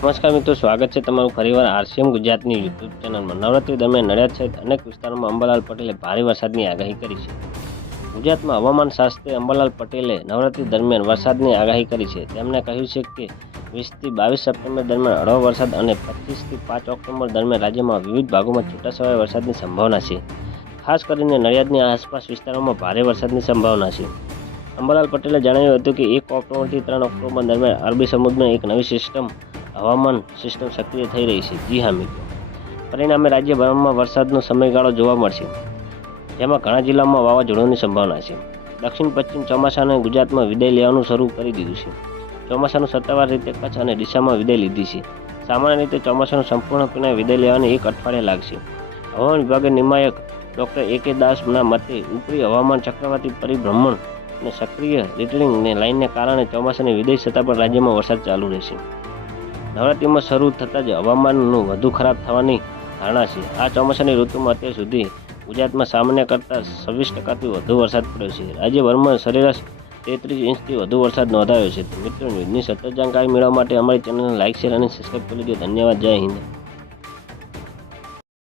નમસ્કાર મિત્રો, સ્વાગત છે તમારું ફરીવાર આરસીએમ ગુજરાતની યુટ્યુબ ચેનલમાં. નવરાત્રી દરમિયાન નડિયાદ સહિત અનેક વિસ્તારોમાં અંબાલાલ પટેલે ભારે વરસાદની આગાહી કરી છે. ગુજરાતમાં હવામાન શાસ્ત્રી અંબાલાલ પટેલે નવરાત્રી દરમિયાન વરસાદની આગાહી કરી છે. તેમણે કહ્યું છે કે વીસથી બાવીસ સપ્ટેમ્બર દરમિયાન હળવો વરસાદ અને પચીસથી પાંચ ઓક્ટોબર દરમિયાન રાજ્યમાં વિવિધ ભાગોમાં છૂટાછવાયા વરસાદની સંભાવના છે. ખાસ કરીને નડિયાદની આસપાસ વિસ્તારોમાં ભારે વરસાદની સંભાવના છે. અંબાલાલ પટેલે જણાવ્યું હતું કે એક ઓક્ટોબરથી ત્રણ ઓક્ટોબર દરમિયાન અરબી સમુદ્રમાં એક નવી સિસ્ટમ હવામાન સિસ્ટમ સક્રિય થઈ રહી છે. જી હા, મિત્રો. પરિણામે રાજ્યભરમાં વરસાદનો સમયગાળો જોવા મળશે. જેમાં ઘણા જિલ્લામાં વાવાઝોડાની સંભાવના છે. દક્ષિણ, પશ્ચિમ ચોમાસાને ગુજરાતમાં વિદાય લેવાનું શરૂ કરી દીધું છે. ચોમાસાનું સત્તાવાર રીતે કચ્છ અને ડીસામાં વિદાય લીધી છે. સામાન્ય રીતે ચોમાસાનું સંપૂર્ણપણે વિદાય લેવાને એક અઠવાડિયા લાગશે. હવામાન વિભાગે નિમાયક ડૉક્ટર એ કે દાસના મતે ઉપરી હવામાન ચક્રવાતી પરિભ્રમણ અને સક્રિય રિટર્નિંગને લાઇનને કારણે ચોમાસાની વિદેશ સત્તા પણ રાજ્યમાં વરસાદ ચાલુ રહેશે. નવરાત્રિમાં શરૂ થતાં જ હવામાનનું વધુ ખરાબ થવાની ધારણા છે. આ ચોમાસાની ઋતુમાં અત્યાર સુધી ગુજરાતમાં સામાન્ય કરતાં છવ્વીસ ટકાથી વધુ વરસાદ પડ્યો છે. રાજ્યભરમાં સરેરાશ તેત્રીસ ઇંચથી વધુ વરસાદ નોંધાયો છે. મિત્રો, ન્યૂઝની સતત જાણકારી મેળવવા માટે અમારી ચેનલને લાઇક શેર અને સબસ્ક્રાઈબ કરી દો ધન્યવાદ. જય હિન્દ.